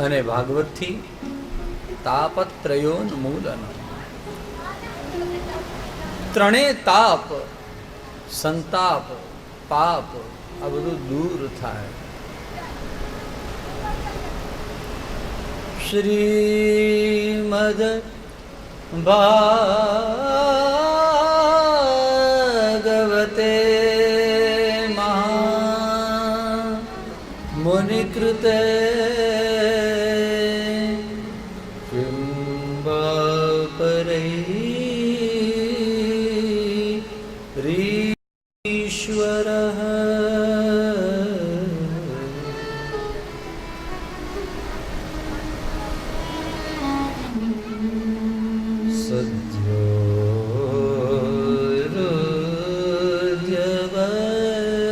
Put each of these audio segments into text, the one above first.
અને ભાગવતથી તાપત્રયોન્મૂલન, ત્રણે તાપ, સંતાપ, પાપ આ બધું દૂર થાય. શ્રીમદ ભાગવતે મુનિકૃતે રીશ્વરઃ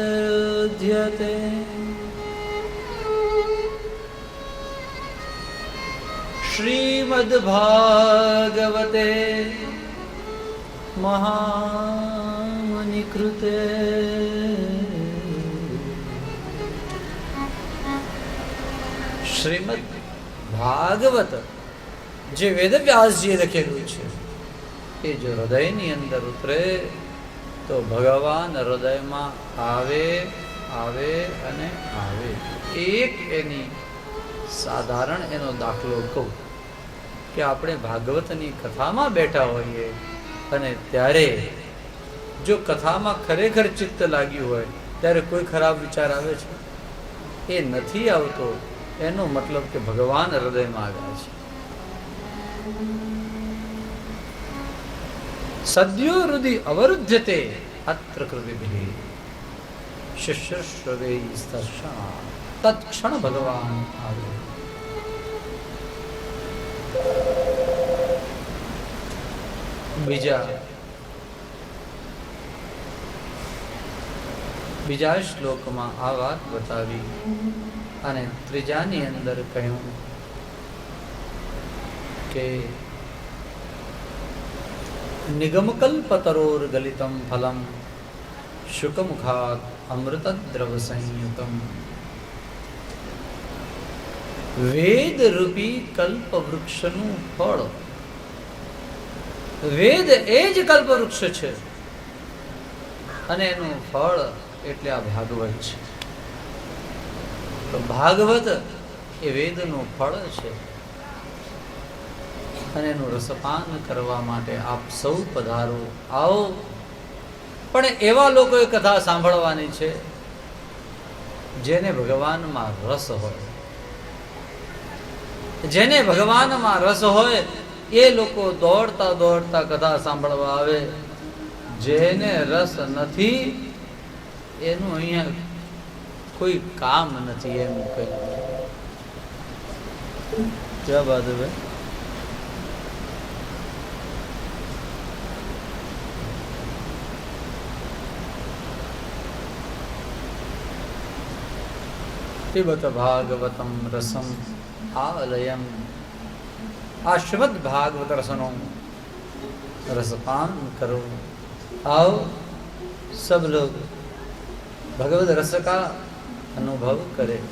સદ્યોરુધ્યવરુધ્યતે શ્રીમદ્ભાગવતે મહામુનિકૃતે શ્રીમદ ભાગવત જે વેદવ્યાસજીએ લખેલું છે એ જો હૃદયની અંદર ઉતરે તો ભગવાન હૃદયમાં આવે આવે અને આવે. એક એની સાધારણ એનો દાખલો કહું કે આપણે ભાગવતની કથામાં બેઠા હોઈએ અને ત્યારે જો કથામાં ખરેખર ચિત્ત લાગ્યું હોય ત્યારે કોઈ ખરાબ વિચાર આવે છે? એ નથી આવતો. એનો મતલબ કે ભગવાન હૃદયમાં આવ્યા છે. સદ્યો હૃદય અવરુધ્યતે અત્ર કૃતિભિઃ શિષ્યશ્રવે સ્તર્ષા તત્ક્ષણ ભગવાન આવે. બીજા શ્લોકમાં આ વાત બતાવી અને ત્રીજાની અંદર કહ્યું કે નિગમકલ્પતરોર ગલિતમ ફલમ શુકમુખાત અમૃતદ્રવ સંયુતમ. વેદ રૂપી કલ્પ વૃક્ષનું ફળ, વેદ એ જ કલ્પ વૃક્ષ છે અને એનું ફળ એટલે આ ભાગવત છે. તો ભાગવત એ વેદનું ફળ છે અને એનું રસપાન કરવા માટે આપ સૌ પધારો, આવો. પણ એવા લોકોએ કથા સાંભળવાની છે જેને ભગવાનમાં રસ હોય. જેને ભગવાનમાં રસ હોય એ લોકો દોડતા દોડતા કથા સાંભળવા આવે. જેને રસ નથી એનું અહીંયા કોઈ કામ નથી એમ કહે. ક્યાં બાત હે ભાઈ? પિબત ભાગવતમ રસમ આલયમ. આ શ્રીમદ ભાગવત રસનો रसपान करो. आओ सब लोग भगवत रस का अनुभव करें.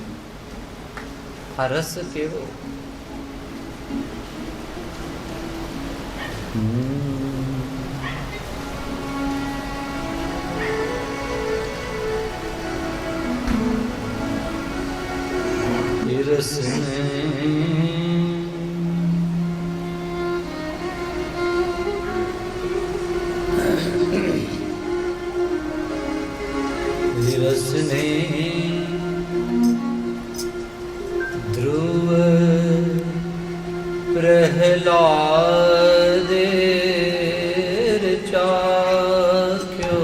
आ रस केवो रस रसने ध्रुव प्रहलाद चाख्यो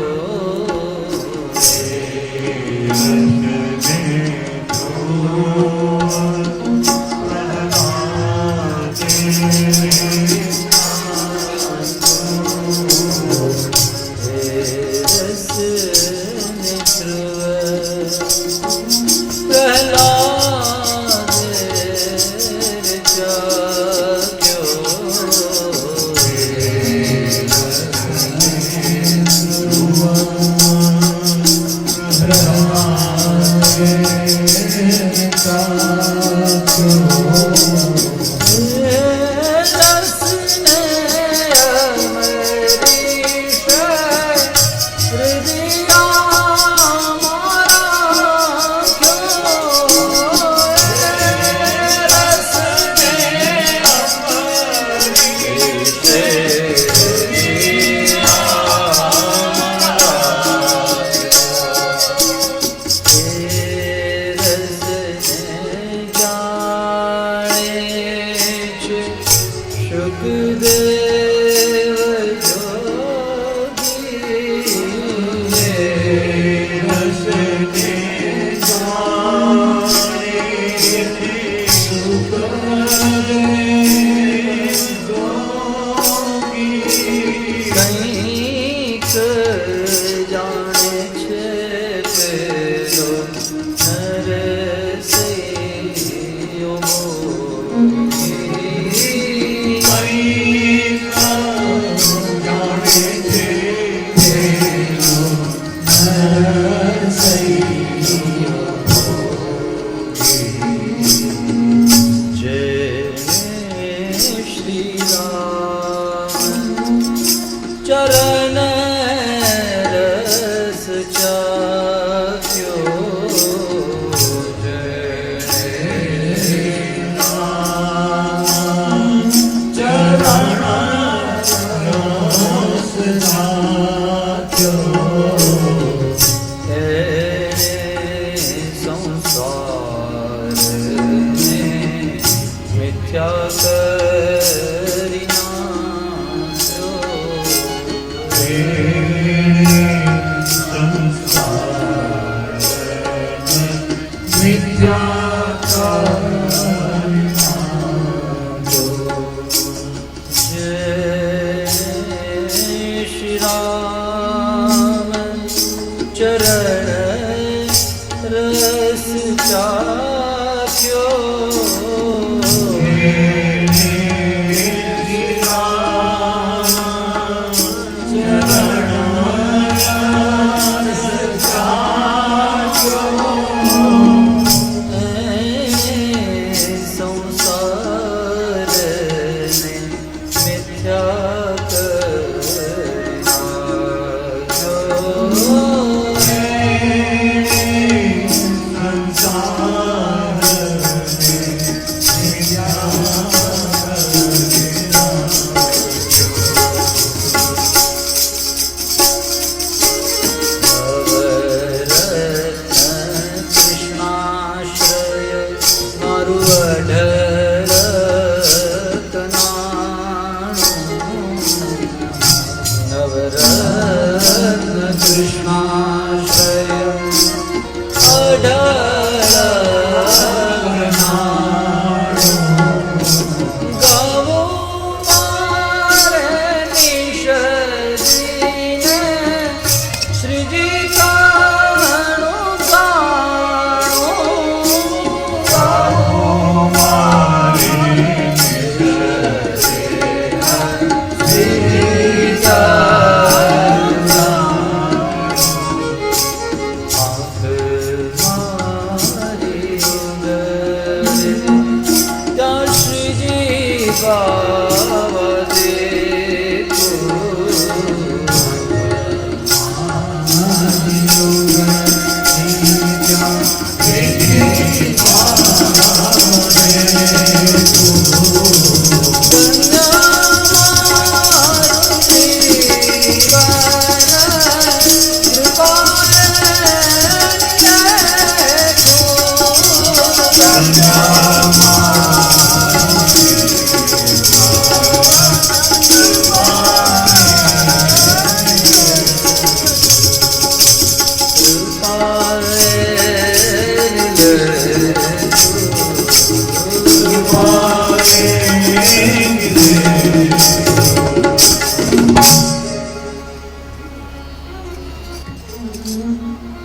Oh મિથ્યા કરી નાખ્યો.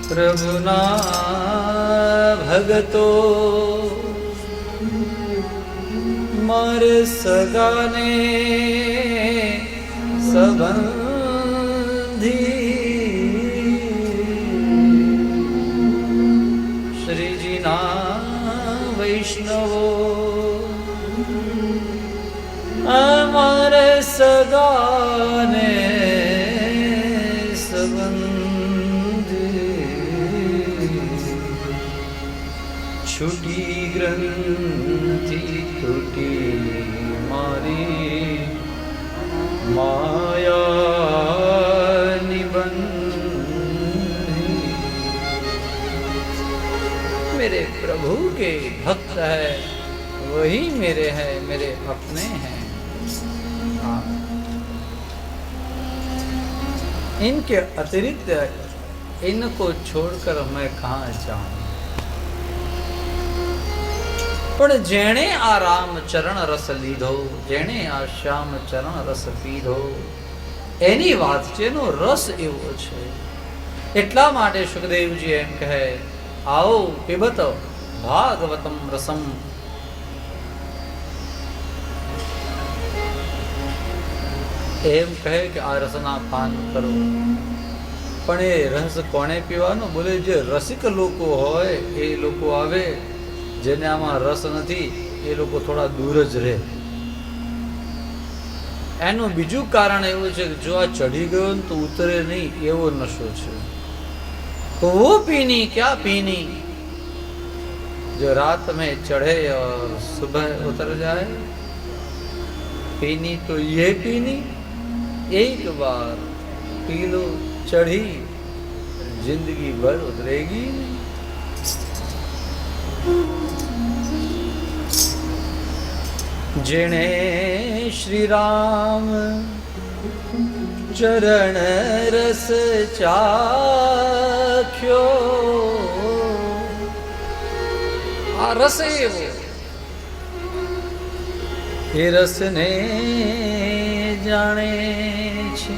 પ્રભુના ભગતો મારે સગાને સંબંધી શ્રીજીના વૈષ્ણવો અમારે સગાને છૂટી ગ્રંથિ તૂટી મારી માયા નિબંધી. मेरे प्रभु के भक्त है वही मेरे हैं मेरे अपने हैं. इनके अतिरिक्त इनको छोड़कर मैं कहाँ जाऊं. પણ જેણે આ રામ ચરણ રસ લીધો, જેણે આ શ્યામ ચરણ રસ પીધો, એની વાત છે, એનો રસ એવો છે. એટલા માટે સુખદેવજી એમ કહે, આવો પીબત ભાગવતમ રસમ. એમ કહે કે આ રસના પાન કરો. પણ એ રસ કોને પીવાનો? બોલે જે રસિક લોકો હોય એ લોકો આવે, જેને આમાં રસ નથી એ લોકો થોડા દૂર જ રહે. એનું બીજું કારણ એવું છે કે જો આ ચઢી ગયો ને તો ઉતરે નહીં, એવો નશો છે. તો વો પીની ક્યાં પીની जो रात में चढ़े और सुबह उतर जाए, पीनी तो ये पीनी, एक बार पी लो चढ़ी, जिंदगी भर उतरेगी नहीं. જેણે શ્રી રામ ચરણ રસ ચાખ્યો, આ રસ એવો, એ રસને જાણે છે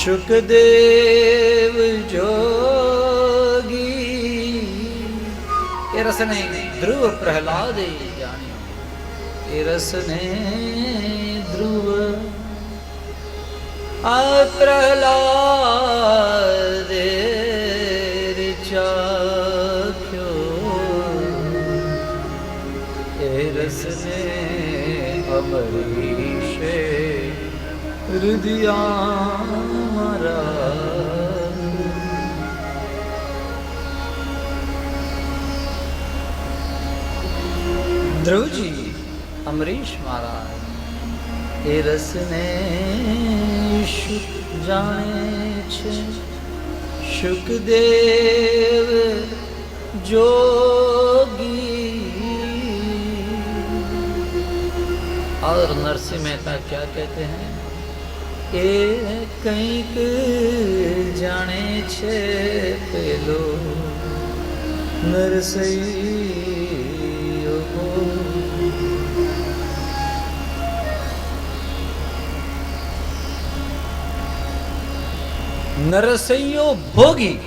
શુકદેવ જોગી. એ રસને ધ્રુવ પ્રહલાદે જાણ્યો, એ રસને ધ્રુવ આ પ્રહલાદે ચાખ્યો, એ રસને અમરીશે હૃદયા મારા. ધ્રુવજી અમરીશ મહારાજ એ રસને જાણે છે શુકદેવ जोगी. और नरसिंह मेहता क्या कहते हैं? એ કંઈક જાણે છે પેલો નરસૈયો. નરસૈયો ભોગી.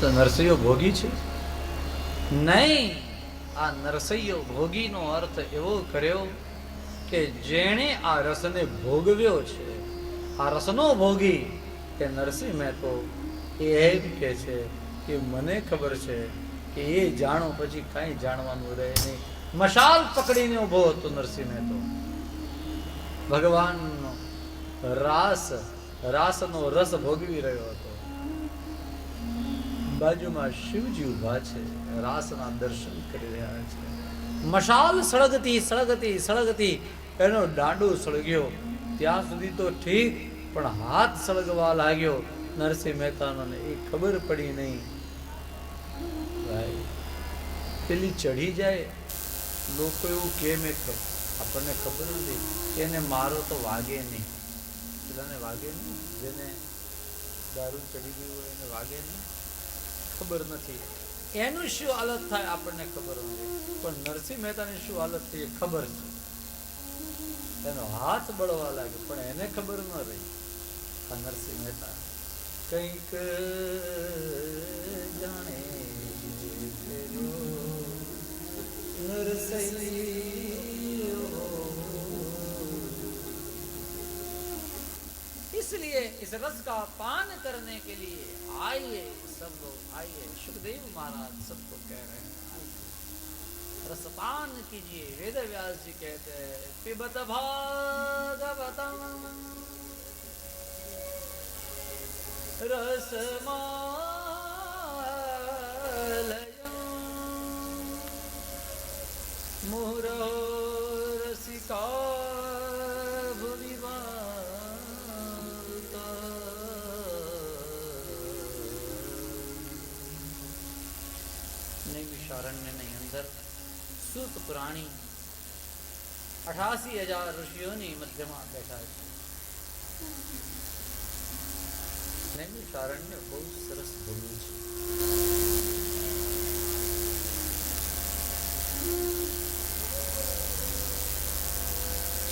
તો નરસૈયો ભોગી છે નહીં. આ નરસૈયો ભોગીનો અર્થ એવો કર્યો કે જેણે આ રસને ભોગવ્યો છે, આ રસનો ભોગી કે નરસિંહ મહેતો એમ કે છે કે મને ખબર છે કે એ જાણો પછી કાંઈ જાણવાનું રહે નહીં. મશાલ પકડીને ઉભો હતો નરસિંહ મહેતો. ભગવાનનો રાસનો રસ ભોગવી રહ્યો હતો. બાજુમાં શિવજી ઉભા છે, રાસના દર્શન કરી રહ્યા છે. મશાલ સળગતી સળગતી સળગતી એનો દાંડો સળગ્યો ત્યાં સુધી તો ઠીક, પણ હાથ સળગવા લાગ્યો. નરસિંહ મહેતાનો એ ખબર પડી નહીં. પેલી ચઢી જાય, લોકો એવું કેમ આપણને ખબર નથી. એને મારો તો વાગે નહીં, પેલાને વાગે નહીં. જેને દારૂ ચડી ગયું હોય એને વાગે નહીં, ખબર નથી. એનું શું હાલત થાય આપણને ખબર નથી, પણ નરસિંહ મહેતાની શું હાલત થઈ ખબર છે. એનો હાથ બળવા લાગ્યો, પણ એને ખબર ન રહી. આ નરસિંહ મહેતા કંઈક જાણે નરસૈયો. इसलिए इस रस का पान करने के लिए आइए सब लोग, आइए. सुखदेव महाराज सबको कह रहे हैं रसपान कीजिए. वेद व्यास जी कहते हैं पिबत भागवतम रसमालयं मुहुरो रसिका भुवि वाता. નૈમિષારણ્યની અંદર સૂત પુરાણી 88,000 ઋષિઓની મધ્યમાં બેઠા છે. નૈમિષારણ્ય બહુ સરસ ભૂમિ છે.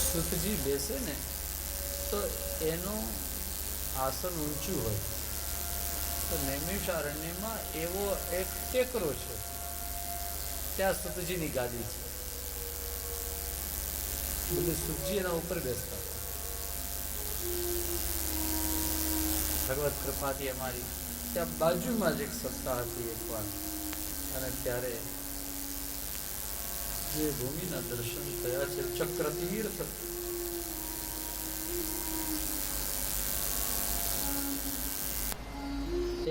સૂતજી બેસે ને તો એનું આસન ઊંચું હોય. તો નૈમિષારણ્યમાં એવો એક ટેકરો છે, ત્યાં સૂતજીની ગાદી છે. બધું સૂતજી એના ઉપર બેસતા હતા. ભગવત કૃપાથી અમારી ત્યાં બાજુમાં જ એક સત્તા હતી એકવાર, અને ત્યારે જે ભૂમિના દર્શન થયા છે ચક્રતીર્થ.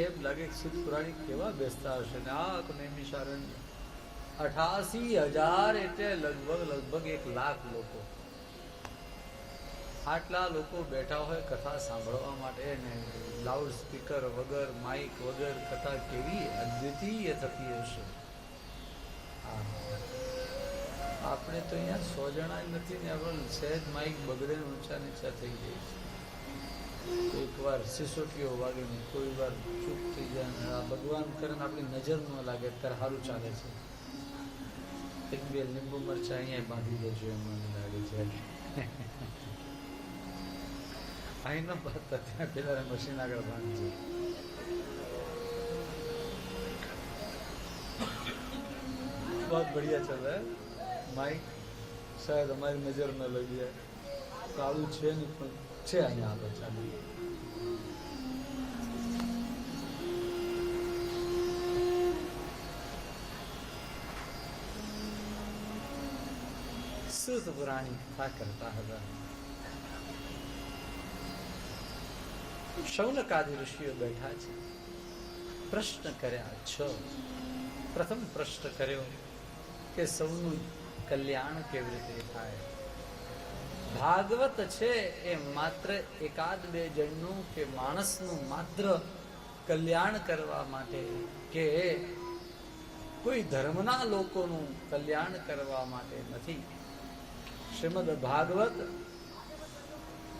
એમ લાગે સૂત પુરાણી કેવા બેસતા હશે ને. આ નૈમિષારણ્ય 88,000 એટલે લગભગ 1 લાખ લોકો. આટલા લોકો બેઠા હોય કથા સાંભળવા માટે, ને લાઉડ સ્પીકર વગર, માઇક વગર કથા કેવી અદ્વિતીય થતી હશે. આપણે તો અહીંયા 100 જણા નથી ને, આપણે સહેજ માઇક બગડે ને ઊંચા નીચા થઈ જાય છે. કોઈક વાર સિસોટીઓ વાગે ને કોઈ વાર ચૂપ થઈ જાય ને આ ભગવાન કરે ને આપણી નજર ન લાગે ત્યારે સારું ચાલે છે. એક બે લીંબુ મરચા અહીંયા બાંધી દેજો એમ મને લાગે છે. અહીં ન બાંધતા ત્યાં પેલા મશીન આગળ બાંધજો. बहुत बढ़िया चल रहा है माइक. शायद हमारी नजर में लगी है. कालू છે નહીં પણ છે અહીંયા આગળ ચાલુ. સૂત પુરાણી કથા કરતા હતા. શૌનકાદિ ઋષિઓ બેઠા છે. પ્રશ્ન કર્યા 6. પ્રથમ પ્રશ્ન કર્યો કે સૌનું કલ્યાણ કેવી રીતે થાય. ભાગવત છે એ માત્ર એકાદ બે જણનું કે માણસનું માત્ર કલ્યાણ કરવા માટે કે કોઈ ધર્મના લોકોનું કલ્યાણ કરવા માટે નથી. શ્રીમદ ભાગવત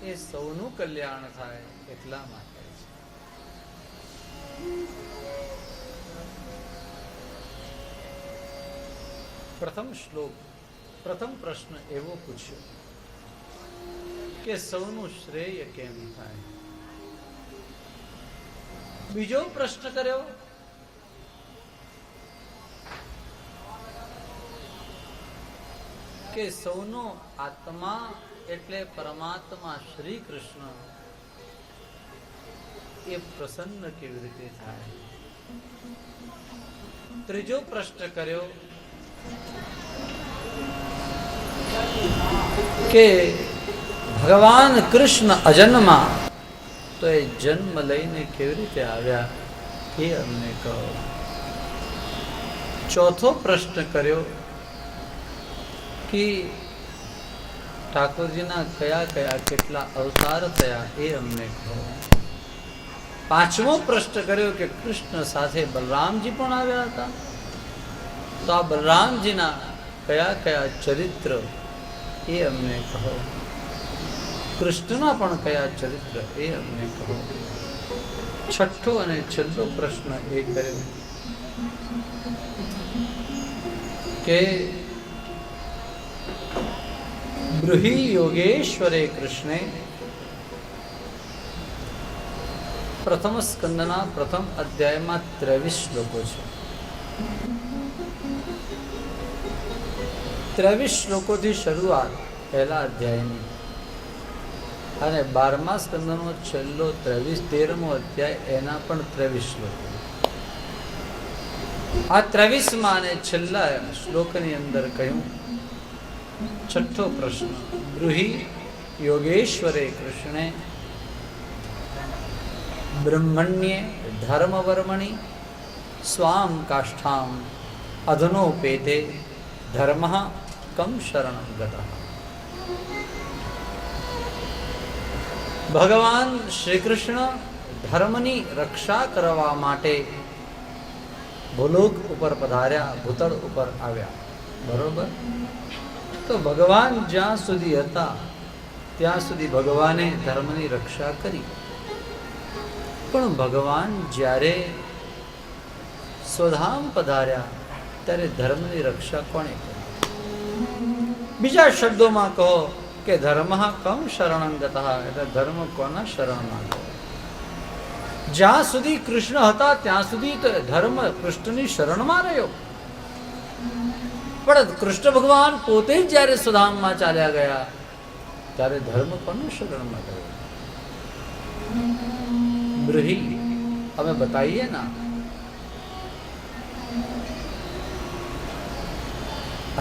એ સૌનું કલ્યાણ થાય એટલા માટે છે. પ્રથમ શ્લોક, પ્રથમ પ્રશ્ન એવો પૂછ્યો કે સૌનું શ્રેય કેમ થાય. બીજો પ્રશ્ન કર્યો કે સૌનો આત્મા એટલે પરમાત્મા શ્રી કૃષ્ણ એ પ્રસન્ન કેવી રીતે થાય. ત્રીજો પ્રશ્ન કર્યો કે ભગવાન કૃષ્ણ અજન્મા તો એ જન્મ લઈને કેવી રીતે આવ્યા એ અમને કહો. ચોથો પ્રશ્ન કર્યો કે ઠાકોરજીના કયા કયા કેટલા અવતાર થયા એ અમને કહો. પાંચમો પ્રશ્ન કર્યો કે કૃષ્ણ સાથે બલરામજી પણ આવ્યા હતા તો આ બલરામજીના કયા કયા ચરિત્ર એ અમને કહો. કૃષ્ણના પણ કયા ચરિત્ર એ અમને કહો. છઠ્ઠો અને છેલ્લો પ્રશ્ન એ કર્યો કે બ્રૂહી યોગેશ્વરે કૃષ્ણે પ્રથમ સ્કંદના પ્રથમ અધ્યાયમાં 23 શ્લોકો છે. 23 શ્લોકોથી શરૂઆત પહેલા અધ્યાયની અને 12મા સ્કંદનો છેલ્લો 13મો અધ્યાય એના પણ 23 શ્લોકો. આ 23મા અને છેલ્લા શ્લોકની અંદર કહ્યું છઠ્ઠો પ્રશ્ન બ્રૂહી યોગેશ્વરે કૃષ્ણે બ્રહ્મણ્યે ધર્મવર્મણિ સ્વામ કાષ્ઠામ અધનોપેતે ધર્મ કમ શરણં ગતઃ. ભગવાન શ્રી કૃષ્ણ ધર્મની રક્ષા કરવા માટે ભૂલોક ઉપર પધાર્યા, ભૂતળ ઉપર આવ્યા. બરોબર. તો ભગવાન જ્યાં સુધી હતા ત્યાં સુધી ભગવાને ધર્મની રક્ષા કરી. પણ ભગવાન જ્યારે સ્વધામ પધાર્યા ત્યારે ધર્મની રક્ષા કોણે કરી? બીજા શબ્દોમાં કહો કે ધર્મ કમ શરણં ગતઃ, એટલે ધર્મ કોના શરણમાં ગયો? જ્યાં સુધી કૃષ્ણ હતા ત્યાં સુધી તો ધર્મ કૃષ્ણની શરણમાં રહ્યો. પણ કૃષ્ણ ભગવાન પોતે જ જ્યારે સ્વધામમાં ચાલ્યા ગયા ત્યારે ધર્મ કોના શરણમાં ગયો? બ્રૂહી हमें बताइए ना.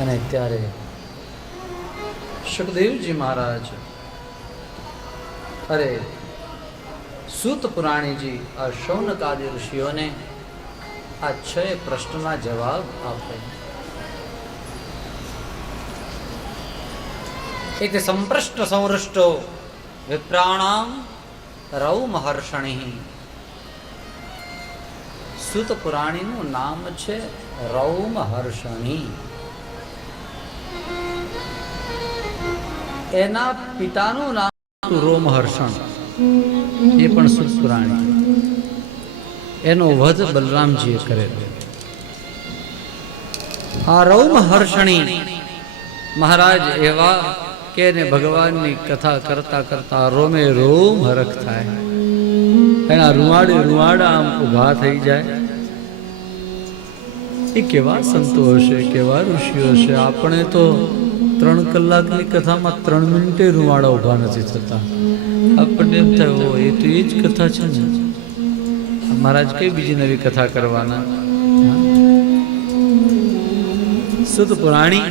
અને ત્યારે સુખદેવજી મહારાજ અરે સૂત પુરાણીજી આ શૌનકાદિ ઋષિઓને આ 6 પ્રશ્નના જવાબ આપે. એક સંપ્રશ્ન સંવૃષ્ટો વિપ્રાણામ રૌ મહર્ષણિ સુત પુરાણીનું નામ છે રૌમહર્ષણી. એના પિતાનું નામ રોમહર્ષણ, એ પણ સુત પુરાણી. એનો વધ બલરામજીએ કરેલો. આ રૌમહર્ષણી મહારાજ એવા કે એને ભગવાનની કથા કરતા કરતા રોમે રોમ હરખ થાય, એના રૂવાડે રૂવાડા આમ ઉભા થઈ જાય. એ કેવા સંતો હશે, કેવા ઋષિઓ હશે. આપણે તો 3 કલાકની કથામાં 3 મિનિટે રૂવાડા ઉભા નથી થતા. આપણને એમ થાય એ તો એ જ કથા છે ને, મહારાજ કઈ બીજી નવી કથા કરવાના. સુત પુરાણી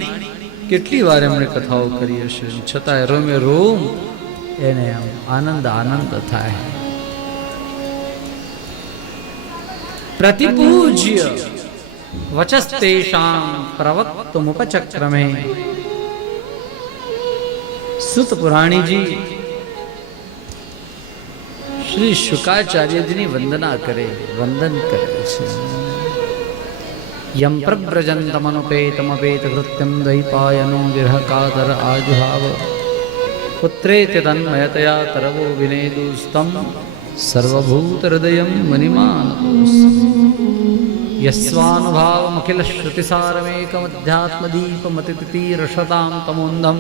કેટલી વાર એમણે કથાઓ કરી હશે, છતાંય રોમે રોમ એને આનંદ આનંદ થાય. પ્રતિપૂજ્ય વચસ્તેષાં પ્રવક્તુમુપચક્રમે. સુત પુરાણીજી શ્રી શુકાચાર્યજીની વંદના કરે, વંદન કરે છે. યમ પ્રવ્રજંતમનુપેતમપેત કૃત્યમ દૈપાયનો વિરહકાતર આજુહાવ પુત્રેતિ તન્મયતયા તરવો વિનેદુસ્તમ સર્વભૂત હૃદયમ મનિમાનતોસ્ યસ્વાનુભાવમખિલ શ્રુતિસારમેકમધ્યાત્મદીપમતિતીરશતાં તમોન્ધમ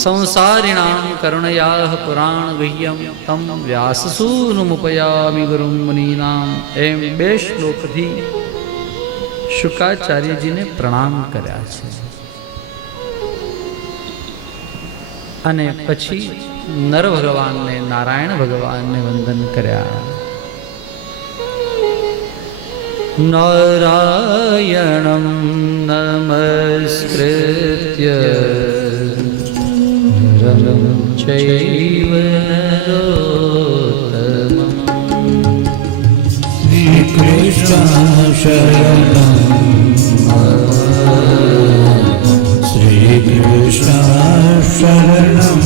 સંસારિણાં કરુણયાઃ પુરાણ ગુહ્યમ તમ વ્યાસસૂનુમુપયામિ ગુરુમ મુનીનામ. એમ 2 શ્લોકથી શુકાચાર્યજીને પ્રણામ કર્યા છે. અને પછી નર ભગવાનને, નારાયણ ભગવાનને વંદન કર્યા. નારાયણં નમસ્કૃત્ય નરં ચૈવ નરોત્તમં શ્રી કૃષ્ણ શરણં શ્રી કૃષ્ણ શરણં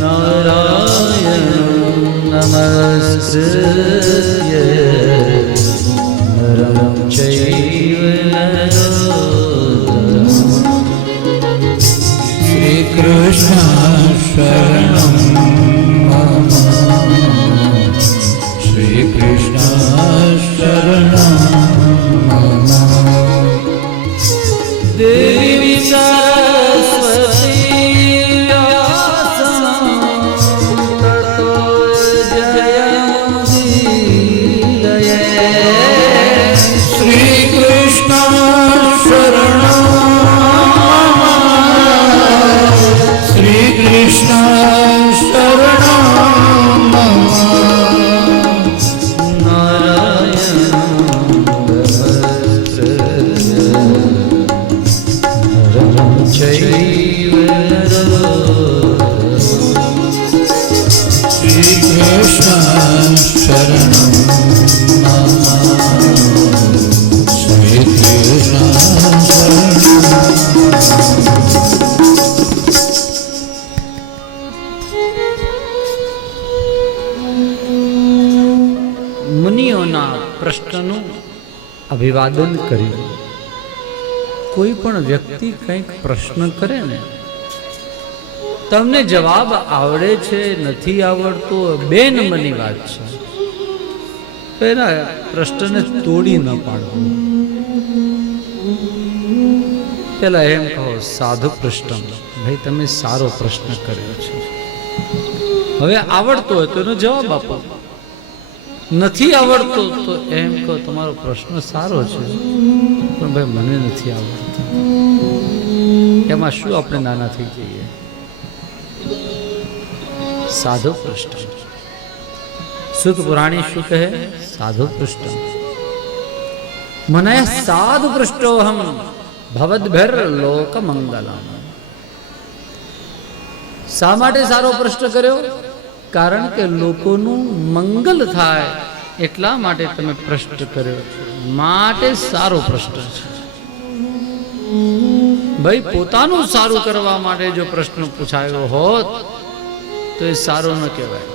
નારાયણ નમસ્કૃત્ય નરં ચૈવ નરોત્તમં શ્રી કૃષ્ણ શરણં મમ શ્રી કૃષ્ણ શરણં મમ. દેવી સરસ્વતી વ્યાસં તતો જયમુદીરયે. શ્રી કૃષ્ણ શરણં શ્રી કૃષ્ણ શરણં મમ. મુનિઓના પ્રશ્નનું અભિવાદન કર્યું. કોઈ પણ વ્યક્તિ કંઈક પ્રશ્ન કરે ને, તમને જવાબ આવડે છે નથી આવડતો, બે નંબરની વાત છે. પેલા પ્રશ્નને તોડી ન પાડવો. પેલા એમ કહો સાધુ પ્રશ્ન, ભાઈ તમે સારો પ્રશ્ન કર્યો છે, હવે આવડતો હોય તો એનો જવાબ આપો. નથી આવડતો તો એમ કહો તમારો પ્રશ્ન સારો છે પણ ભાઈ મને નથી આવડતું. એમાં શું આપણે નાના થઈ જઈએ. સાધુ પ્રશ્ન. સુત પુરાણી શું કહે? સાધુ પૃષ્ઠ. મને સાધુ પૃષ્ઠોહમ ભવદ્ભિર લોક મંગલમ. શા માટે સારો પ્રશ્ન કર્યો? કારણ કે લોકોનું મંગલ થાય એટલા માટે તમે પ્રશ્ન કર્યો છે, માટે સારો પ્રશ્ન છે. ભાઈ પોતાનું સારું કરવા માટે જો પ્રશ્ન પૂછાયો હોત તો એ સારો ન કહેવાય.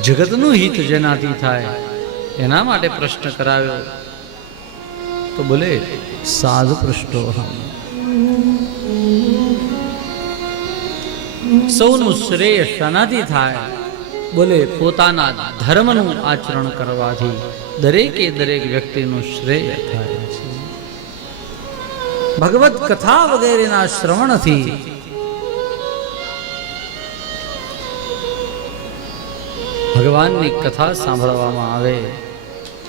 જગતનું હિત જેનાથી થાય એના માટે પ્રશ્ન કરાવ્યો. તો બોલે સાધુ પૃષ્ઠો. સૌનું શ્રેય શાનાથી થાય? બોલે પોતાના ધર્મનું આચરણ કરવાથી દરેકે દરેક વ્યક્તિનું શ્રેય થાય છે. ભગવત કથા વગેરેના શ્રવણથી ભગવાનની કથા સાંભળવામાં આવે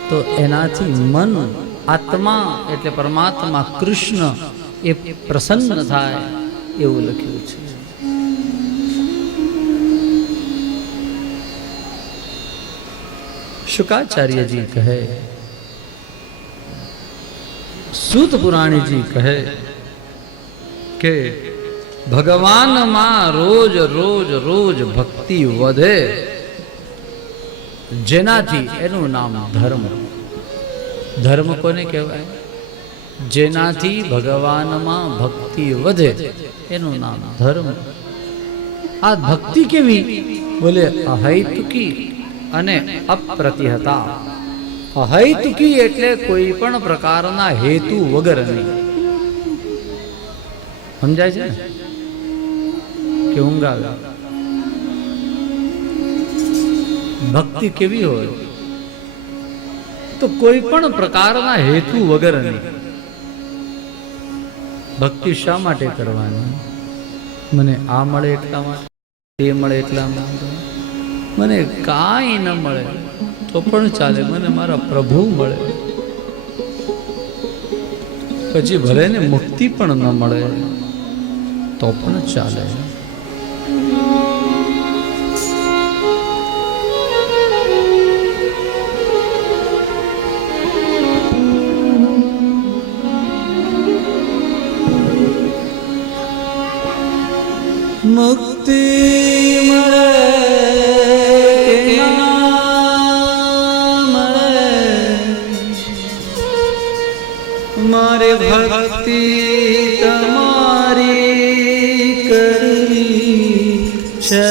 તો એનાથી મન, આત્મા એટલે પરમાત્મા કૃષ્ણ એ પ્રસન્ન થાય એવું લખ્યું છે. શુકાચાર્યજી કહે, સૂત પુરાણીજી કહે કે ભગવાનમાં રોજ રોજ રોજ ભક્તિ વધે જેનાથી એનું નામ ધર્મ. ધર્મ કોને કહેવાય? જેનાથી ભગવાનમાં ભક્તિ વધે એનું નામ ધર્મ. આ ભક્તિ કેવી? બોલે અહૈતુકી અને અપ્રતિહતા. અહૈતુકી એટલે કોઈ પણ પ્રકારના હેતુ વગરની. સમજાય છે ને કે ઊંઘ આવે? ભક્તિ કેવી હોય? તો કોઈ પણ પ્રકારના હેતુ વગરની. ભક્તિ શા માટે કરવાની? મને આ મળે એટલા માટે, તે મળે એટલા માટે, મને કાંઈ ન મળે તો પણ ચાલે, મને મારા પ્રભુ મળે. પછી ભલે ને મુક્તિ પણ ન મળે તો પણ ચાલે. મુક્તિ મળે કે ના મળે, મારે ભક્તિ તમારી કરવી છે.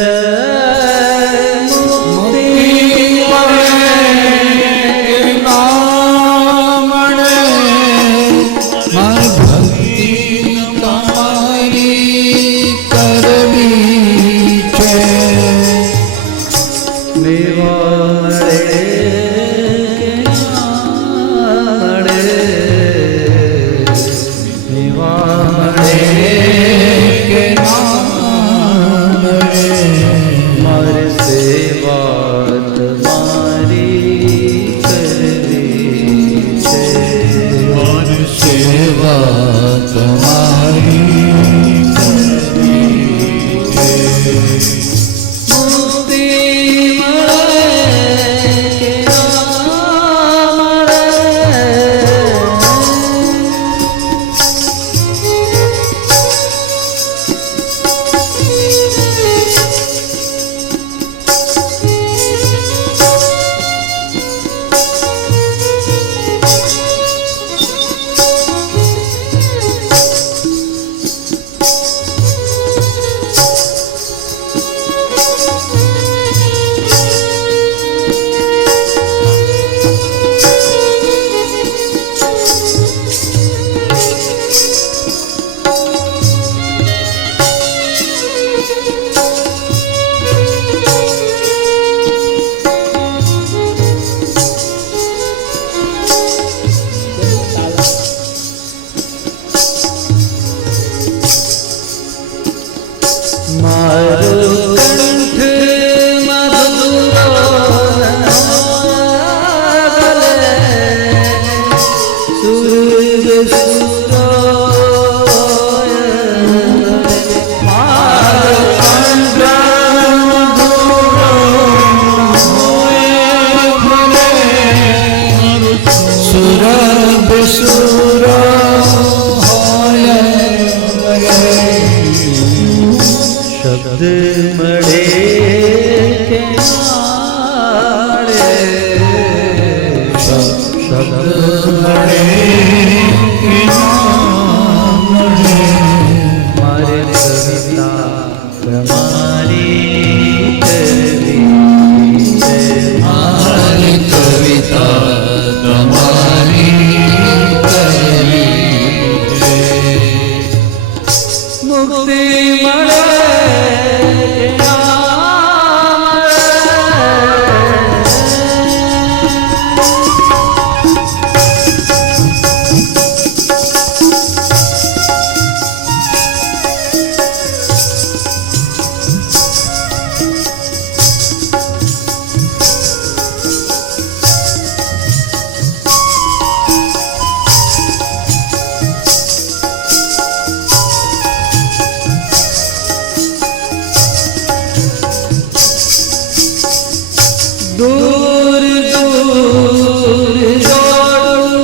दूर दूर जोड़ू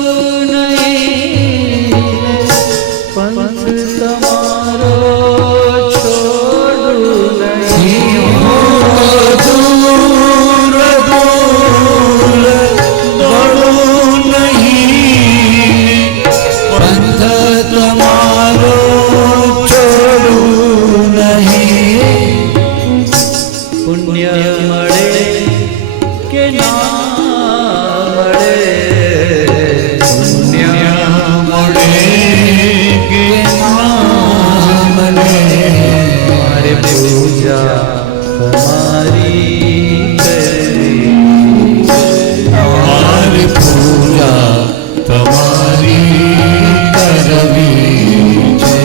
नहीं, पंथ તમારો છોડू नहीं। दूर दूर जोड़ू नहीं, पंथ તમારો છોડू नहीं। पुण्य મળે કે ના મળે, પુણ્ય મળે કે ના મળે, મારે પૂજા તમારી કરવી, મારે પૂજા તમારી કરવી છે।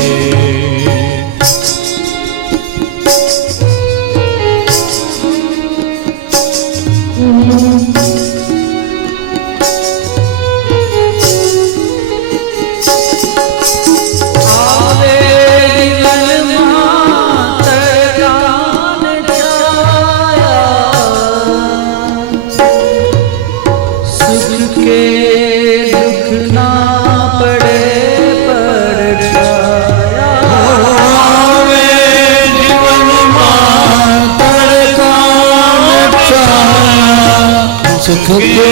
सुख के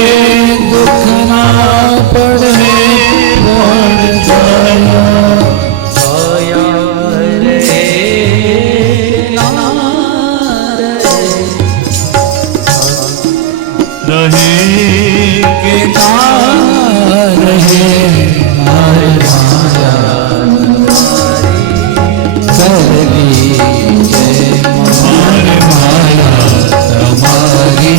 दुख ना पड़े पड़ जाया, आया रे ना रहे के ना रहे, मारे माया करवी जय, मारे माया तुम्हारी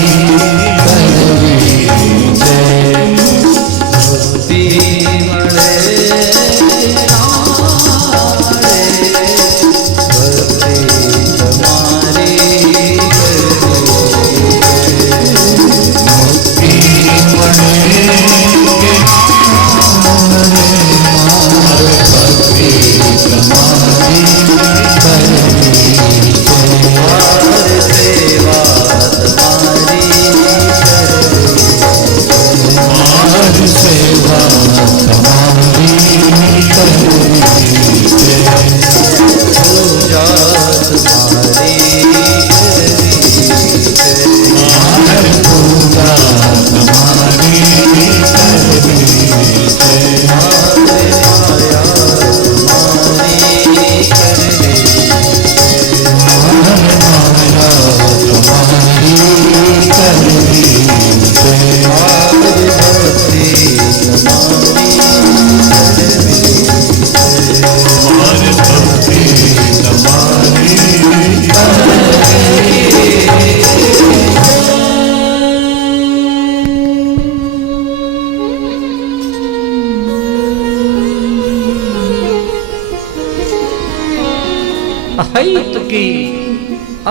અહિત કી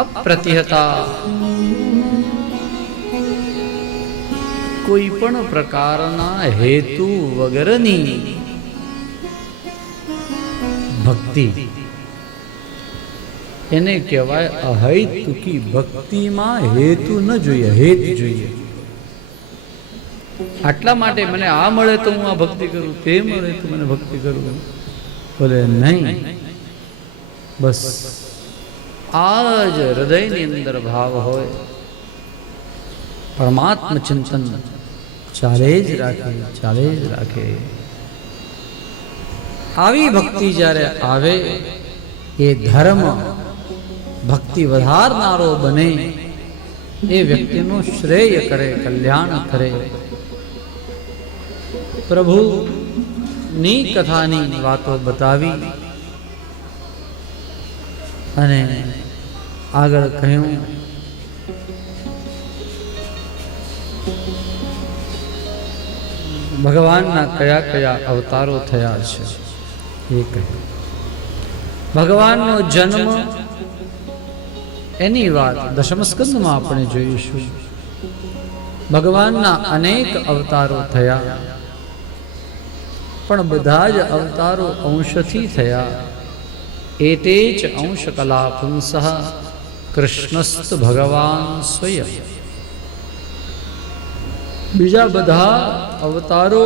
અપ્રતિહતા, કોઈ પણ પ્રકારના હેતુ વગરની ભક્તિ એને કહેવાય અહૈતુકી। ભક્તિમાં હેતુ ન જોઈએ, હેત જોઈએ। આટલા માટે મને આ મળે તો હું આ ભક્તિ કરું, તે મળે તો મને ભક્તિ કરું, બોલે નહીં। બસ આ જ હૃદયની અંદર ભાવ હોય, પરમાત્મ ચિંતન ચાલે જ રાખે, ચાલે જ રાખે। આવી ભક્તિ જ્યારે આવે એ ધર્મ ભક્તિ વધારનારો બને, એ વ્યક્તિનું શ્રેય કરે, કલ્યાણ કરે। પ્રભુની કથાની વાતો બતાવી અને આગળ કહ્યું ભગવાનના કયા કયા અવતારો થયા છે એ કહ્યું। ભગવાનનો જન્મ એની વાત દશમ સ્કંદમાં આપણે જોઈશું। ભગવાનના અનેક અવતારો થયા, પણ બધા જ અવતારો અંશથી થયા। एते च अंश कला पुंसः कृष्णस्त भगवान स्वयं। બીજા બધા અવતારો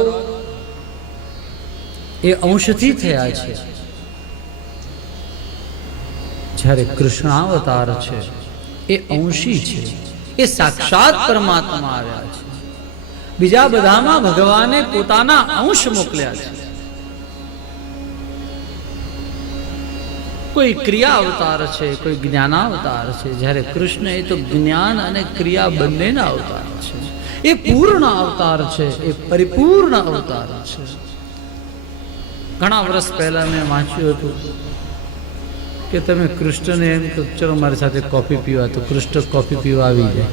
એ અંશથી થયા છે, જ્યારે કૃષ્ણાવતાર છે એ અંશી છે, એ સાક્ષાત પરમાત્મા આવ્યા છે. બીજા બધામાં ભગવાને પોતાના અંશ મોકલ્યા છે. કોઈ ક્રિયા અવતાર છે, કોઈ જ્ઞાનાવતાર છે, જ્યારે કૃષ્ણ એ તો જ્ઞાન અને ક્રિયા બંનેના અવતાર છે. એ પૂર્ણ અવતાર છે, એ પરિપૂર્ણ અવતાર છે. ઘણા વર્ષ પહેલા મેં વાંચ્યું હતું કે તમે કૃષ્ણને એમ કહો ચલો મારી સાથે કોફી પીવા, તો કૃષ્ણ કોફી પીવા આવી જાય.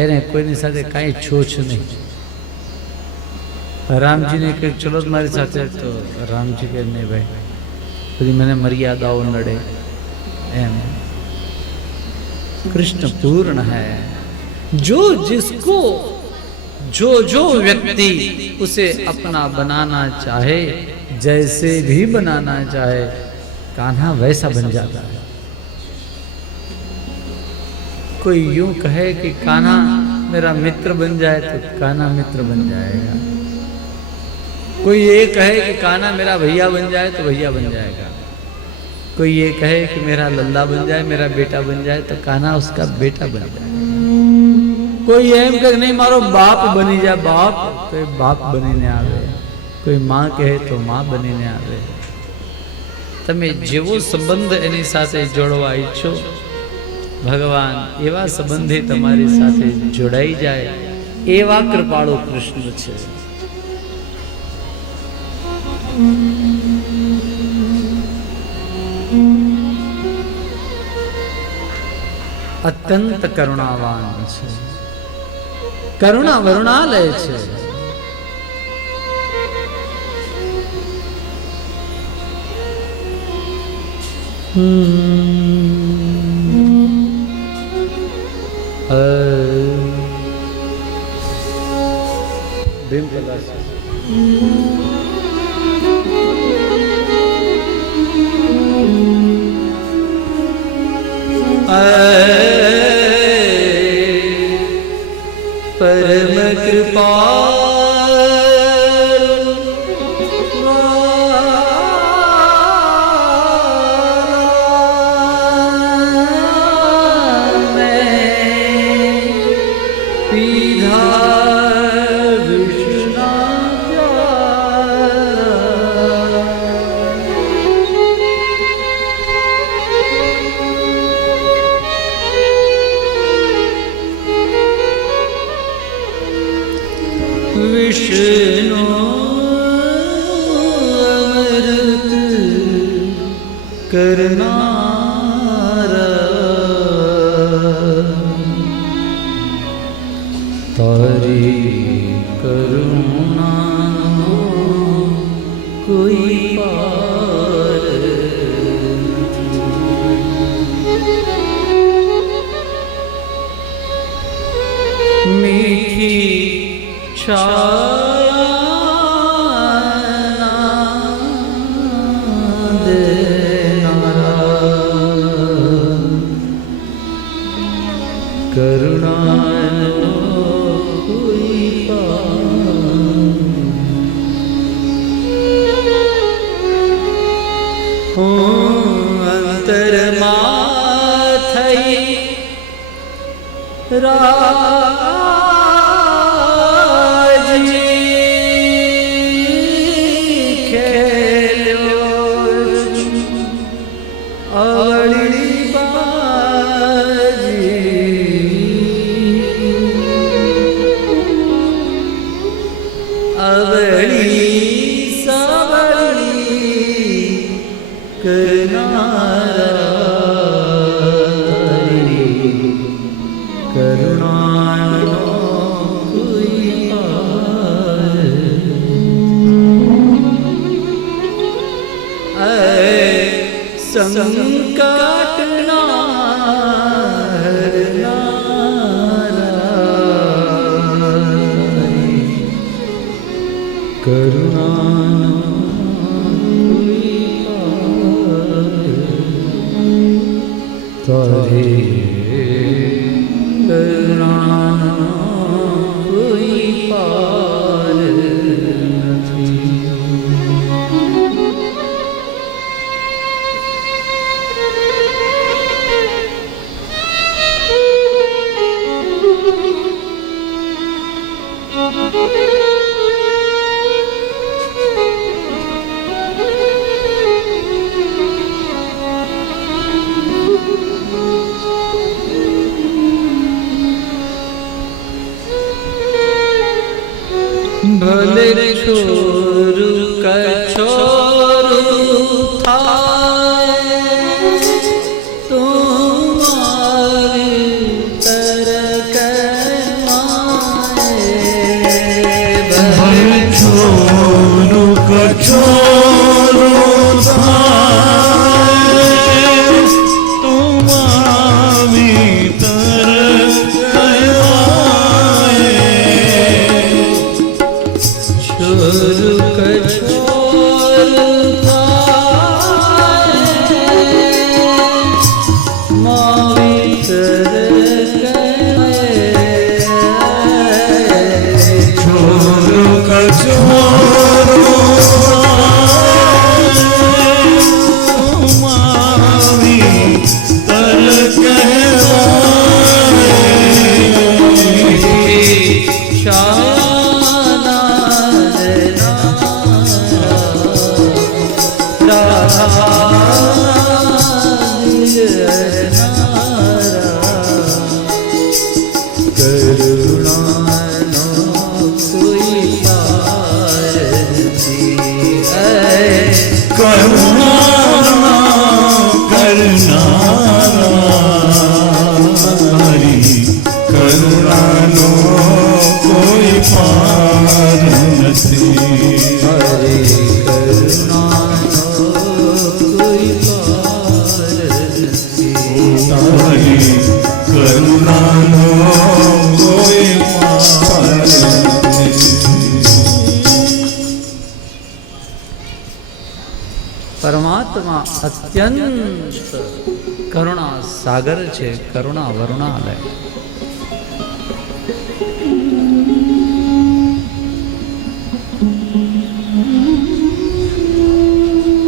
એને કોઈની સાથે કાંઈ છોછ નહીં. રામજીને કહે ચલો મારી સાથે, તો રામજી કહે નહીં ભાઈ, બધી મને મર્યાદાઓ નડે. એમ कृष्ण पूर्ण है. जो जिसको जो जो व्यक्ति उसे अपना बनाना चाहे, जैसे भी बनाना चाहे, कान्हा वैसा बन जाता है. कोई यूं कहे कि कान्हा मेरा मित्र बन जाए तो कान्हा मित्र बन जाएगा. कोई ये कहे कि कान्हा मेरा भैया बन जाए तो भैया बन जाएगा. कोई ये कहे कि मेरा लल्ला बन जाए, मेरा बेटा बन जाए तो कान्हा उसका बेटा बन जाए. कोई एम कहे नहीं मारो बाप बनी जाए बाप, तो ये बाप बनीने आवे. कोई माँ कहे तो माँ बनीने आवे. તમે જેવો સંબંધ એની સાથે જોડવા ઈચ્છો, ભગવાન એવા સંબંધે તમારી સાથે જોડાઈ જાય, એવા કૃપાળુ કૃષ્ણ છે. અત્યંત કરુણાવાન છે, કરુણા વરુણાલય છે. परम कृपा विष्णु अमृत करनारा, तारी करुणा कोई पार. मीठी छाया देनारा, करुणा कोई पार. अंतरमा थई करुणा कोई ભલે છોરું કછોરું થાય તું મારી તરક ભલે છોરું કછોરું થાય તું મારી તરક છોરું કછોરું થાય મારી તરક છોરું કછોરું મારી તરક કરુણાનો કોઈ પાર નથી. તારી કરુણાનો કોઈ પાર નથી. પરમાત્મા અત્યંત કરુણા સાગર છે, કરુણા વરુણાલય.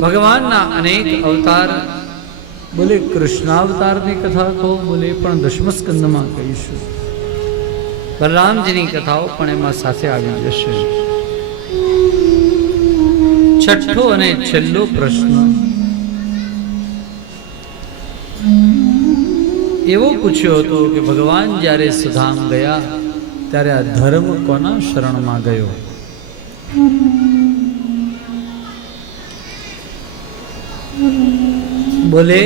ભગવાનના અનેક અવતાર, બોલે કૃષ્ણાવતારની કથા કહો, બોલે પણ દશમ સ્કંદમાં કહીશું. બલરામજીની કથાઓ પણ એમાં સાથે આવી જશે. છઠ્ઠો અને છેલ્લો પ્રશ્ન એવો પૂછ્યો હતો કે ભગવાન જ્યારે સુધામ ગયા ત્યારે આ ધર્મ કોના શરણમાં ગયો? બોલે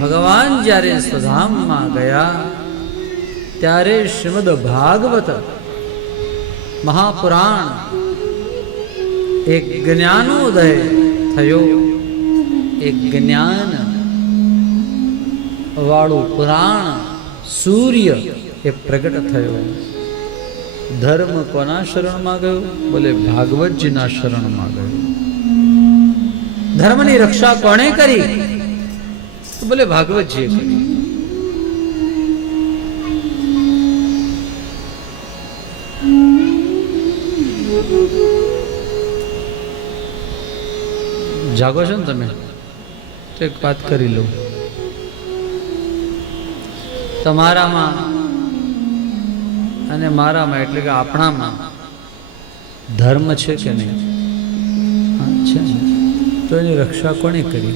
ભગવાન જ્યારે સુધામમાં ગયા ત્યારે શ્રીમદ ભાગવત મહાપુરાણ એક જ્ઞાનોદય થયો. એક જ્ઞાન વાળું પુરાણ સૂર્ય એ પ્રગટ થયો. ધર્મ કોના શરણમાં ગયો? બોલે ભાગવતજીના શરણમાં ગયો. ધર્મની રક્ષા કોણે કરી? તો બોલે ભાગવતજીએ કરી. જાગો છો ને તમે? તો એક વાત કરી લઉં. તમારામાં અને મારામાં એટલે કે આપણામાં ધર્મ છે કે નહીં? છે. તો એની રક્ષા કોણે કરી?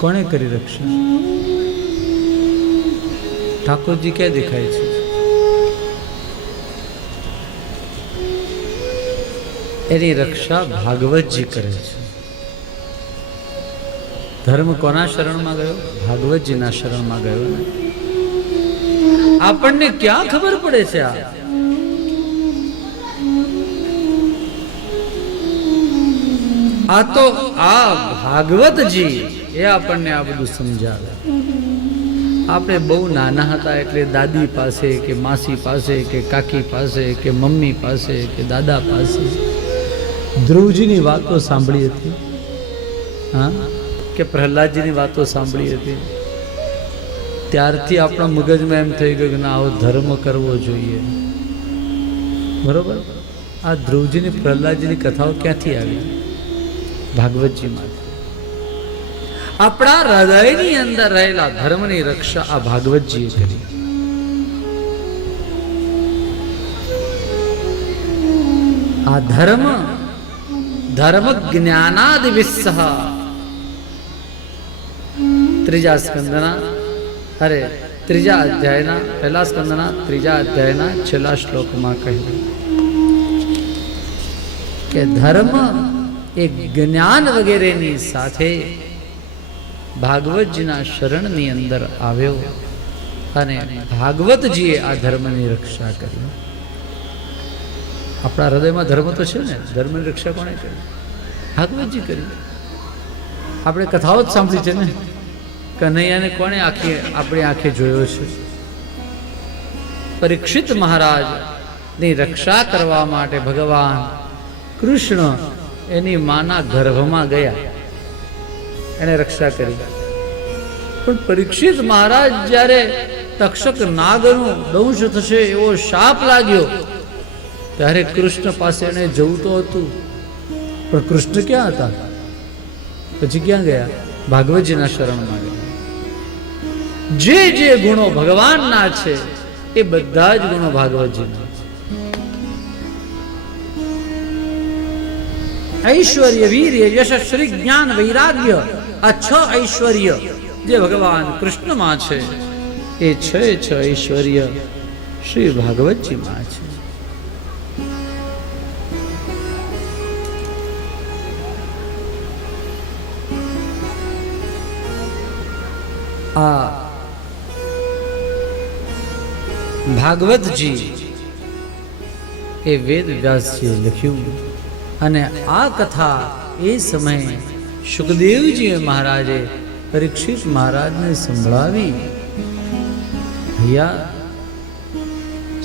કોણે કરી રક્ષા? ઠાકોરજી ક્યાં દેખાય છે? એની રક્ષા ભાગવતજી કરે છે. ધર્મ કોના શરણમાં ગયો? ભાગવતજીના શરણમાં ગયો ને. આપણને ક્યાં ખબર પડે છે? આ તો આ ભાગવતજી એ આપણને આ બધું સમજાવે. આપણે બહુ નાના હતા એટલે દાદી પાસે કે માસી પાસે કે કાકી પાસે કે મમ્મી પાસે કે દાદા પાસે ધ્રુવજીની વાતો સાંભળી હતી. હા, કે પ્રહલાદજીની વાતો સાંભળી હતી. ત્યારથી આપણા મગજમાં એમ થઈ ગયું કે ના, આવો ધર્મ કરવો જોઈએ. બરોબર. આ ધ્રુવજીની પ્રહલાદજીની કથાઓ ક્યાંથી આવી? ભાગવતજીમાં. આપણા હૃદયની અંદર રહેલા ધર્મની રક્ષા આ ભાગવતજીએ કરી. આ ધર્મ ધર્મ જ્ઞાનાદિ વિસ્સહ ત્રીજા સ્કંદના ત્રીજા અધ્યાયના પહેલા સ્કંદના ત્રીજા અધ્યાયના છેલ્લા શ્લોકમાં કહ્યું કે ધર્મ એ જ્ઞાન વગેરેની સાથે ભાગવતજીના શરણની અંદર આવ્યો અને ભાગવતજીએ આ ધર્મની રક્ષા કરી. આપણા હૃદયમાં ધર્મ તો છે ને, ધર્મની રક્ષા કોણે કરી? ભાગવતજી કરી. આપણે કથાઓ જ સાંભળી છે ને, કનૈયાને કોણે આપણી આંખે જોયો છે? પરીક્ષિત મહારાજની રક્ષા કરવા માટે ભગવાન કૃષ્ણ એની માના ગર્ભમાં ગયા, એને રક્ષા કરી. પણ પરીક્ષિત મહારાજ જ્યારે તક્ષક નાગનું દંશ થશે એવો શાપ લાગ્યો ત્યારે કૃષ્ણ પાસે એને જવું તો હતું, પણ કૃષ્ણ ક્યાં હતા? પછી ક્યાં ગયા? ભાગવતજીના શરણમાં ગયા. જે જે ગુણો ભગવાનના છે એ બધા જ ગુણો ભાગવતજીના. ઐશ્વર્ય, વીર્ય, યશ, શ્રી, જ્ઞાન, વૈરાગ્ય, આ 6 ઐશ્વર્ય જે ભગવાન કૃષ્ણમાં છે એ 6 ઐશ્વર્ય શ્રી ભાગવતજીમાં છે. આ ભાગવતજી એ વેદ વ્યાસજીએ લખ્યું અને આ કથા એ સમયે સુખદેવજી મહારાજે परीक्षित महाराज ने संभळावी. भैया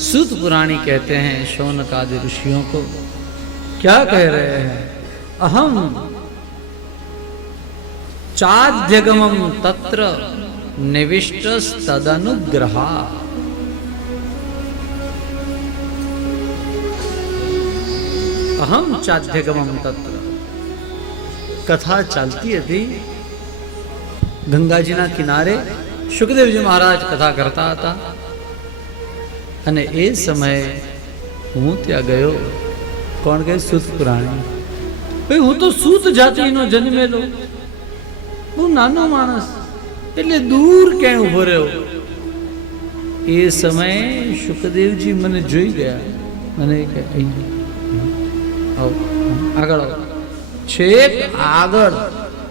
सूत पुराणी कहते हैं शौनक आदि ऋषियों को, क्या कह रहे हैं? अहम चाध्यगमम तत्र निविष्टस तदनुग्रहा. अहम चाध्यगमम तत्र. कथा चलती थी ગંગાજીના કિનારે. સુખદેવજી મહારાજ કથા કરતા હતા અને એ સમયે હું ત્યાં ગયો. કોણ કહે? સૂત પુરાણી. ભાઈ હું તો સૂત જાતિનો જન્મેલો, હું નાનો માણસ, એટલે દૂર ક્યાંય ઉભો રહ્યો. એ સમયે સુખદેવજી મને જોઈ ગયા. મને કે આગળ આવો. છેક આગળ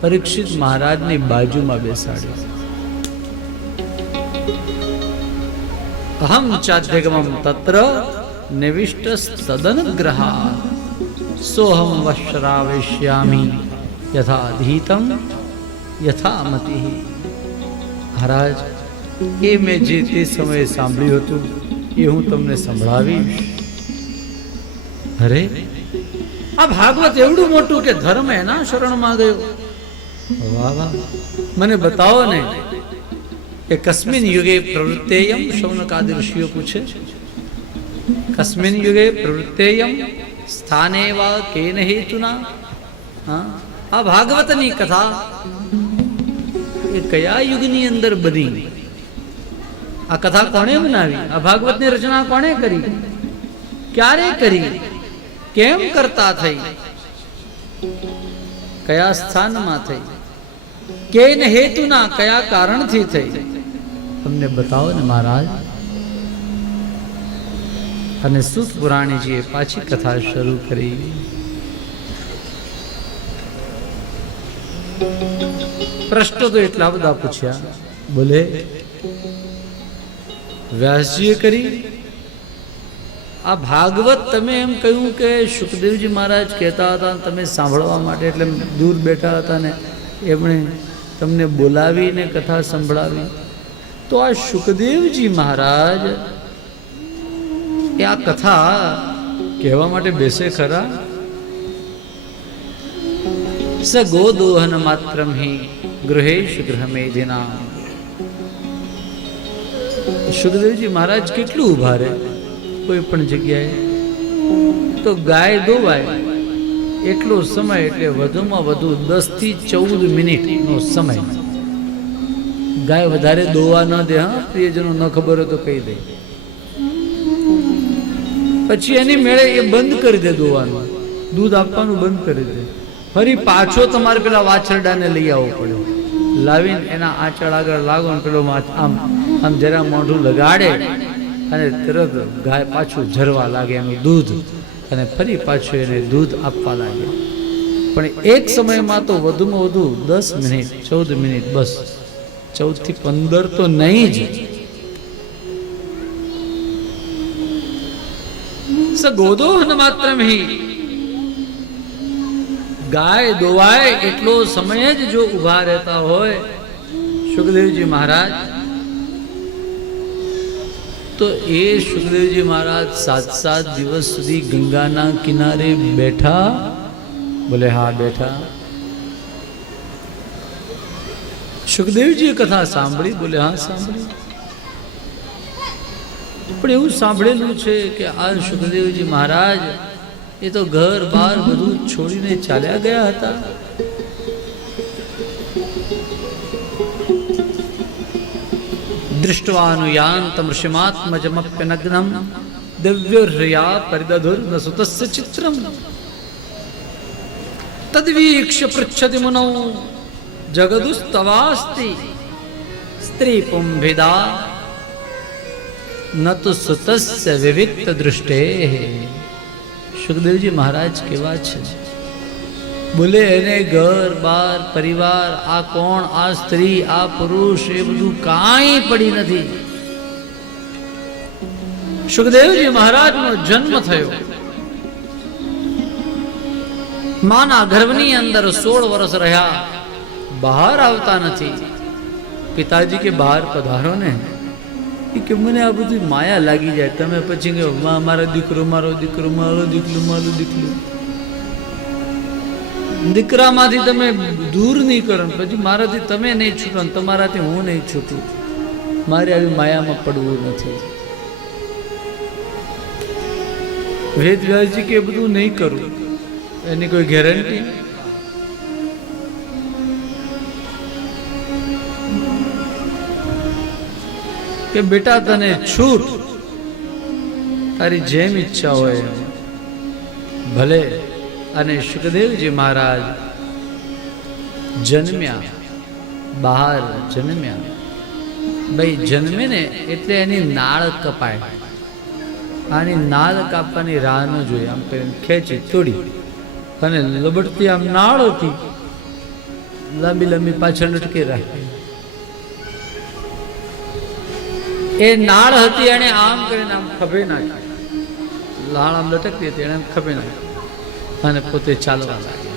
પરીક્ષિત મહારાજની બાજુમાં બેસાડ્યો. અહમ ચાધ્યગમમ તત્ર નિવિષ્ટસ તદનુગ્રહા સોહમ વશ્રાવેશ્યામી યથાધીતમ યથામતિ. મહારાજ, એ મેં જે તે સમયે સાંભળ્યું હતું એ હું તમને સંભળાવીશ. અરે, આ ભાગવત એવડું મોટું કે ધર્મ એના શરણમાં ગયો. વાહ વાહ, મને બતાવો ને કે કસ્મિન યુગે પ્રવૃત્તેયમ. શૌનકાદિ ઋષિઓ પૂછે, કસ્મિન યુગે પ્રવૃત્તેયમ સ્થાને વા કેન હેતુના. આ ભાગવતની કથા એ કયા યુગની અંદર બની? આ કથા કોણે બનાવી? આ ભાગવતની રચના કોણે કરી? ક્યારે કરી? કેમ કરતા થઈ? કયા સ્થાનમાં થઈ? કેન હેતુના, કયા કારણથી થઈ? તમને બતાવો ને મહારાજ. અને સૂત પુરાણીજીએ પાછી કથા શરૂ કરી. પ્રશ્નો તો એટલા બધા પૂછ્યા. બોલે, વ્યાસજીએ કરી. આ ભાગવત તમે એમ કહ્યું કે સુખદેવજી મહારાજ કહેતા હતા, તમે સાંભળવા માટે એટલે દૂર બેઠા હતા ને એમણે તમને બોલાવીને કથા સંભળાવી. તો આ સુખદેવજી મહારાજ એ આ કથા કહેવા માટે બેસે ખરા? સ ગોદોહન માત્રમ હિ ગૃહેશુ ગૃહમેધિના. સુખદેવજી મહારાજ કેટલું ઉભા રહે કોઈ પણ જગ્યાએ? તો ગાય દોવાય એટલો સમય, એટલે વધુમાં વધુ 10 થી 14 મિનિટનો સમય. ગાય વધારે દોવા ન દે. હા, પ્રિયજનો ન ખબર હોય તો કહી દે. પછી એની મેળે એ બંધ કરી દે દોવાનું, દૂધ આપવાનું બંધ કરી દે. ફરી પાછો તમારે પેલા વાછરડાને લઈ આવવો પડે. લાવીને એના આંચળ આગળ લાગો ને પેલો આમ આમ જરા મોઢું લગાડે અને તરત ગાય પાછું ઝરવા લાગે એનું દૂધ, અને ફરી પાછું એને દૂધ આપવા લાગે. પણ એક સમયમાં તો વધુમાં વધુ 10 મિનિટ 14 મિનિટ, બસ 14 થી 15 તો નહીં જ. ગોદોહન માત્રમ હી, ગાય દોવાય એટલો સમય જ જો ઉભા રહેતા હોય સુખદેવજી મહારાજ, તો એ સુખદેવજી મહારાજ 7 દિવસ સુધી ગંગાના કિનારે બેઠા. બોલે હા બેઠા. સુખદેવજીએ કથા સાંભળી? બોલે હા સાંભળી. પણ એવું સાંભળેલું છે કે આ સુખદેવજી મહારાજ એ તો ઘર બાર બધું છોડીને ચાલ્યા ગયા હતા. દૃષ્ટવાનુયાન્તમ ઋષિમાત્મજમપ્યનગ્નમ દિવ્યહૃયા પરિદધુર ન સુતસ્ય ચિત્રમ તદ્વીક્ષ્ય પૃચ્છતિ મુનૌ જગદુસ્તવાસ્તિ સ્ત્રી પુંભિદા ન તો સુતસ્ય વિવિક્ત દૃષ્ટે. સુખદેવજી મહારાજ કેવા છે? બોલે એને ઘર બાર પરિવાર, આ કોણ, આ સ્ત્રી, આ પુરુષ, એ બધું કાંઈ પડી નથી. સુખદેવજી મહારાજનો જન્મ થયો માના ગર્ભની અંદર 16 વર્ષ રહ્યા, બહાર આવતા નથી. પિતાજી કે બહાર પધારો ને. કે મને આ બધી માયા લાગી જાય, તમે પછી કહો મારો દીકરો, મારો દીકરો, મારો દીકરું, મારું દીકરું. દીકરામાંથી તમે દૂર નહીં કરો, પછી મારાથી તમે નહીં છૂટો, તમારાથી હું નહીં છૂટું. મારે આવી માયામાં પડવું નથી. વેદ વ્યાસજી કે બધું નહીં કરું, એની કોઈ ગેરંટી? કે બેટા તને છૂટ, તારી જેમ ઈચ્છા હોય ભલે. અને સુખદેવજી મહારાજ જન્મ્યા, બહાર જન્મ્યા. ભાઈ જન્મે ને એટલે એની નાળ કપાય. આની નાળ કાપવાની રાહ ન જોઈએ, આમ કરીને ખેંચી તોડી, અને લબડતી આમ નાળ હતી, લાંબી લાંબી પાછળ લટકી રાખી. એ નાળ હતી, એને આમ કરીને આમ ખભે નાખી, લાળ આમ લટકતી હતી, એને આમ ખભે નાખી અને પોતે ચાલવા લાગ્યા.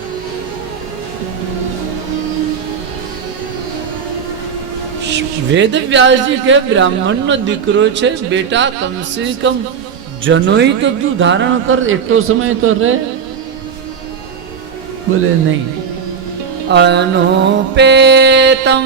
વેદ વ્યાસજી કે બ્રાહ્મણનો દીકરો છે, બેટા કમસે કમ જનોઈ તો તું ધારણ કર, એટલો સમય તો રહે. બોલે નહીં. અનુપેતમ